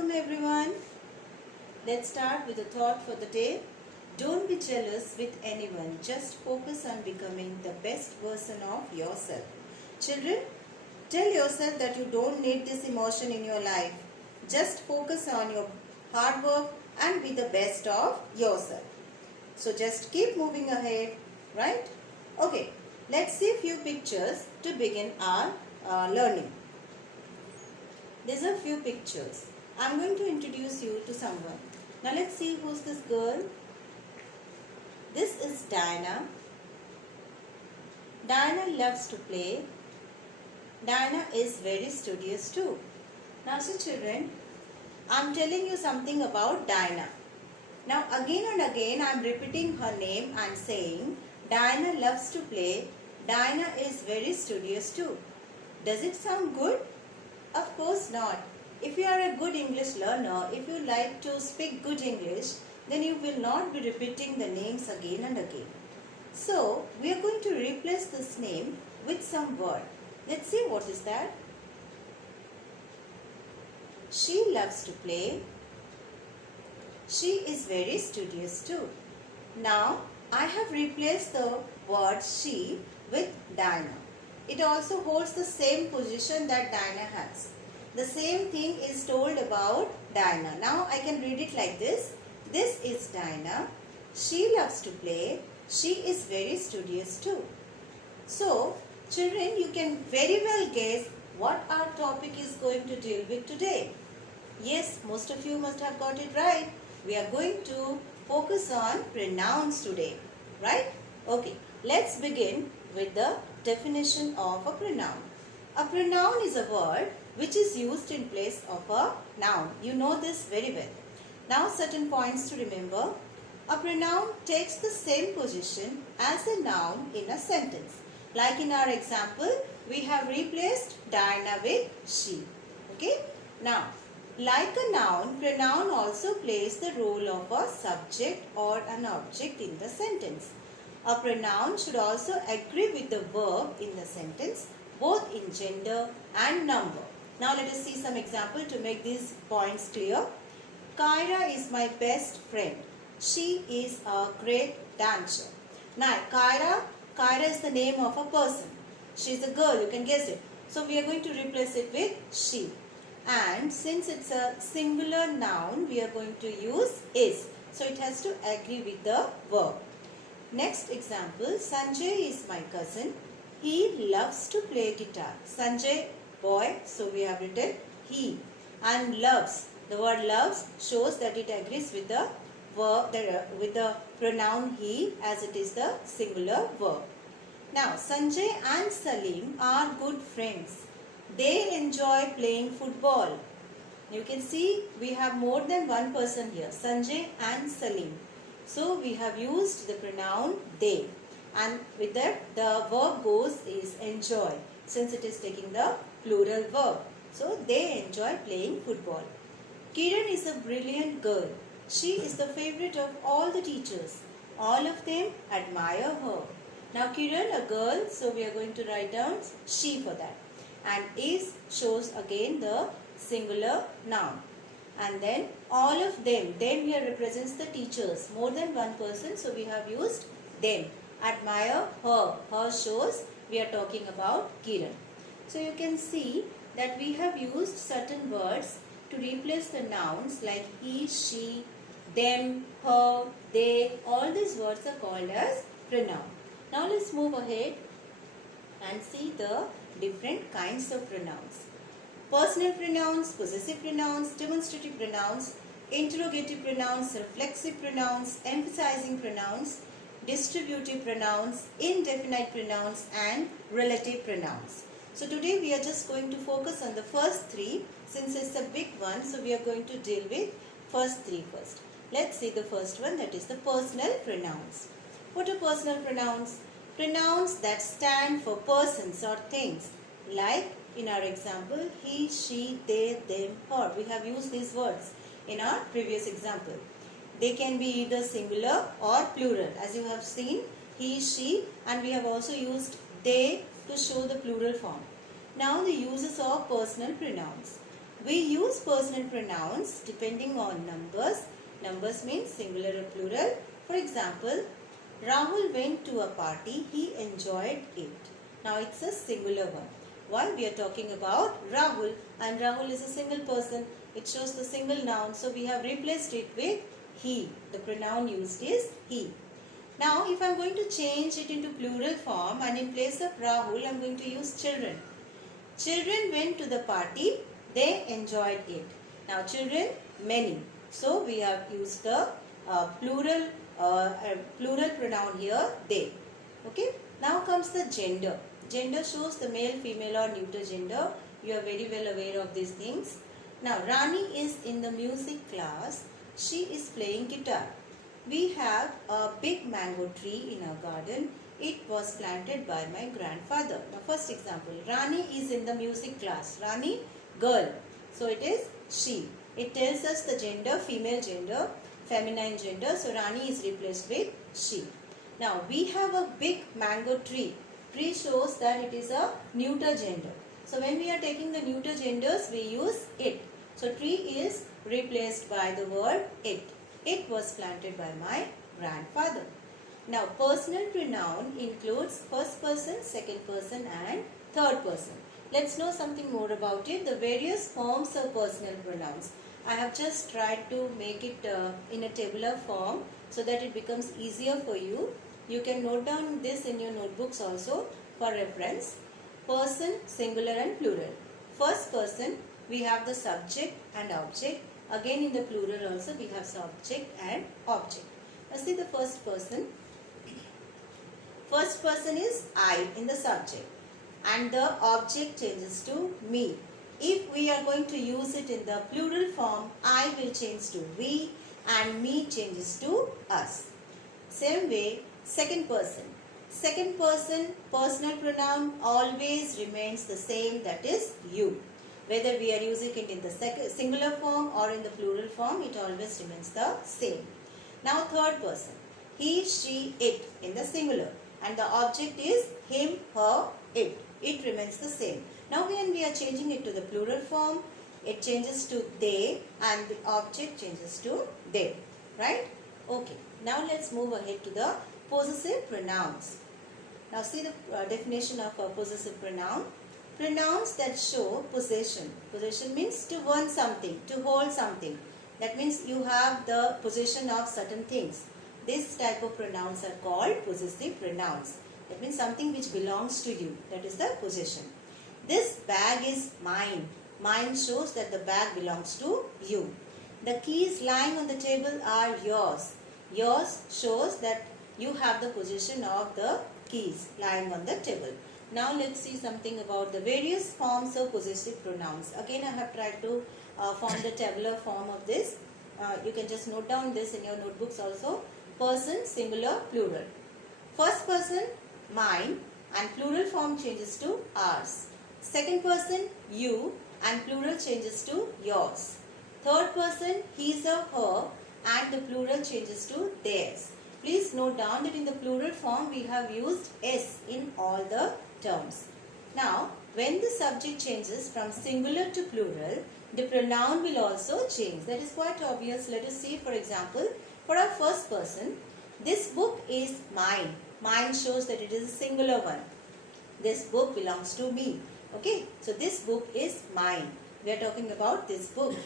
Welcome everyone. Let's start with a thought for the day. Don't be jealous with anyone. Just focus on becoming the best version of yourself. Children, tell yourself that you don't need this emotion in your life. Just focus on your hard work and be the best of yourself. So just keep moving ahead, right? Okay, let's see a few pictures to begin our learning. These are few pictures. I'm going to introduce you to someone. Now let's see who's this girl. This is Diana. Diana loves to play. Diana is very studious too. Now see children, I'm telling you something about Diana. Now again and again I'm repeating her name and saying Diana loves to play. Diana is very studious too. Does it sound good? Of course not. If you are a good English learner, if you like to speak good English, then you will not be repeating the names again and again. So, we are going to replace this name with some word. Let's see what is that. She loves to play. She is very studious too. Now, I have replaced the word she with Diana. It also holds the same position that Diana has. The same thing is told about Diana. Now I can read it like this. This is Diana. She loves to play. She is very studious too. So, children, you can very well guess what our topic is going to deal with today. Yes, most of you must have got it right. We are going to focus on pronouns today. Right? Okay, let's begin with the definition of a pronoun. A pronoun is a word which is used in place of a noun. You know this very well. Now certain points to remember. A pronoun takes the same position as a noun in a sentence. Like in our example, we have replaced Diana with she. Okay. Now, like a noun, pronoun also plays the role of a subject or an object in the sentence. A pronoun should also agree with the verb in the sentence, both in gender and number. Now let us see some example to make these points clear. Kyra is my best friend. She is a great dancer. Now Kyra is the name of a person. She is a girl, you can guess it. So we are going to replace it with she. And since it's a singular noun, we are going to use is. So it has to agree with the verb. Next example, Sanjay is my cousin. He loves to play guitar. Sanjay, boy, so we have written he. And loves, the word loves shows that it agrees with the verb, with the pronoun he, as it is the singular verb. Now, Sanjay and Salim are good friends. They enjoy playing football. You can see we have more than one person here, Sanjay and Salim. So we have used the pronoun they, and with that the verb goes is enjoy, since it is taking the plural verb. So they enjoy playing football. Kiran is a brilliant girl. She is the favorite of all the teachers. All of them admire her. Now Kiran, a girl, so we are going to write down she for that. And is shows again the singular noun. And then all of them here represents the teachers, more than one person, so we have used them. Admire her, her shows we are talking about Kiran. So you can see that we have used certain words to replace the nouns like he, she, them, her, they. All these words are called as pronoun. Now let's move ahead and see the different kinds of pronouns. Personal pronouns, possessive pronouns, demonstrative pronouns, interrogative pronouns, reflexive pronouns, emphasizing pronouns, distributive pronouns, indefinite pronouns, and relative pronouns. So today we are just going to focus on the first three, since it's a big one, so we are going to deal with first three first. Let's see the first one, that is the personal pronouns. What are personal pronouns? Pronouns that stand for persons or things, like in our example, he, she, they, them, her. We have used these words in our previous example. They can be either singular or plural. As you have seen, he, she, and we have also used they to show the plural form. Now the uses of personal pronouns. We use personal pronouns depending on numbers. Numbers means singular or plural. For example, Rahul went to a party. He enjoyed it. Now it's a singular one. Why? We are talking about Rahul, and Rahul is a single person. It shows the single noun. So we have replaced it with he. The pronoun used is he. Now if I am going to change it into plural form, and in place of Rahul I am going to use children. Children went to the party. They enjoyed it. Now children, many. So we have used the plural pronoun here, they. Okay. Now comes the gender. Gender shows the male, female or neuter gender. You are very well aware of these things. Now Rani is in the music class. She is playing guitar. We have a big mango tree in our garden. It was planted by my grandfather. Now first example, Rani is in the music class. Rani, girl. So it is she. It tells us the gender, female gender, feminine gender. So Rani is replaced with she. Now we have a big mango tree. Tree shows that it is a neuter gender. So when we are taking the neuter genders, we use it. So tree is replaced by the word it. It was planted by my grandfather. Now personal pronoun includes first person, second person and third person. Let's know something more about it. The various forms of personal pronouns. I have just tried to make it in a tabular form so that it becomes easier for you. You can note down this in your notebooks also for reference. Person, singular and plural. First person, we have the subject and object. Again in the plural also we have subject and object. Now see the first person. First person is I in the subject and the object changes to me. If we are going to use it in the plural form, I will change to we and me changes to us. Same way, second person. Second person personal pronoun always remains the same, that is you. Whether we are using it in the singular form or in the plural form, it always remains the same. Now third person. He, she, it in the singular. And the object is him, her, it. It remains the same. Now when we are changing it to the plural form, it changes to they and the object changes to they. Right? Okay. Now let's move ahead to the possessive pronouns. Now see the definition of a possessive pronoun. Pronouns that show possession. Possession means to own something, to hold something. That means you have the possession of certain things. This type of pronouns are called possessive pronouns. That means something which belongs to you. That is the possession. This bag is mine. Mine shows that the bag belongs to you. The keys lying on the table are yours. Yours shows that you have the possession of the keys lying on the table. Now let's see something about the various forms of possessive pronouns. Again I have tried to form the tabular form of this. You can just note down this in your notebooks also. Person, singular, plural. First person, mine, and plural form changes to ours. Second person, you, and plural changes to yours. Third person, his or her, and the plural changes to theirs. Please note down that in the plural form we have used s in all the terms. Now, when the subject changes from singular to plural, the pronoun will also change. That is quite obvious. Let us see, for example, for our first person, this book is mine. Mine shows that it is a singular one. This book belongs to me. Okay, so this book is mine. We are talking about this book.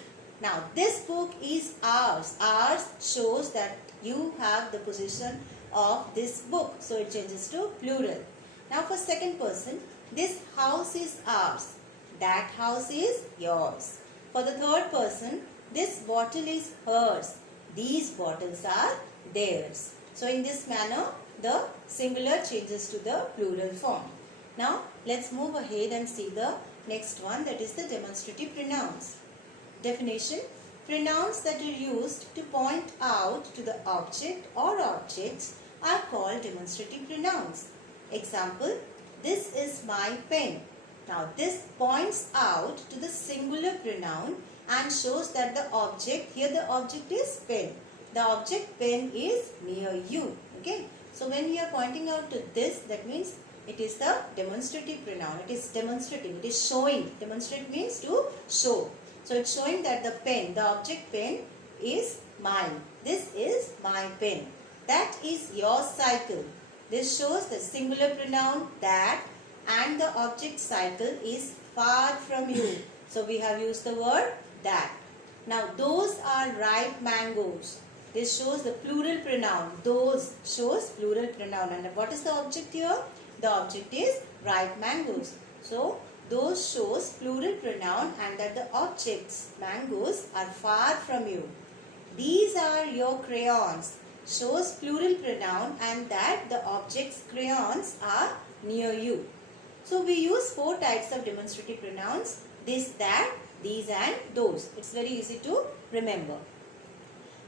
Now, this book is ours. Ours shows that you have the possession of this book. So, it changes to plural. Now, for second person, this house is ours. That house is yours. For the third person, this bottle is hers. These bottles are theirs. So, in this manner, the singular changes to the plural form. Now, let's move ahead and see the next one, that is the demonstrative pronouns. Definition: pronouns that are used to point out to the object or objects are called demonstrative pronouns. Example: this is my pen. Now, this points out to the singular pronoun and shows that the object, here the object is pen. The object pen is near you. Okay. So, when we are pointing out to this, that means it is the demonstrative pronoun. It is demonstrating. It is showing. Demonstrate means to show. So it's showing that the pen, the object pen is mine. This is my pen. That is your cycle. This shows the singular pronoun that and the object cycle is far from you. So we have used the word that. Now those are ripe mangoes. This shows the plural pronoun. Those shows plural pronoun. And what is the object here? The object is ripe mangoes. So those shows plural pronoun and that the objects, mangoes, are far from you. These are your crayons. Shows plural pronoun and that the objects, crayons, are near you. So we use 4 types of demonstrative pronouns. This, that, these and those. It's very easy to remember.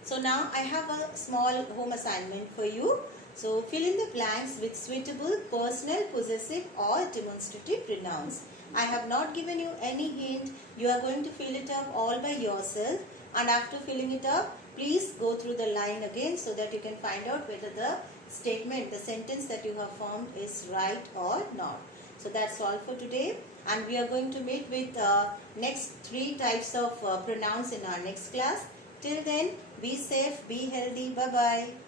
So now I have a small home assignment for you. So fill in the blanks with suitable personal, possessive or demonstrative pronouns. I have not given you any hint. You are going to fill it up all by yourself, and after filling it up, please go through the line again so that you can find out whether the statement, the sentence that you have formed is right or not. So that's all for today, and we are going to meet with next 3 types of pronouns in our next class. Till then, be safe, be healthy. Bye-bye.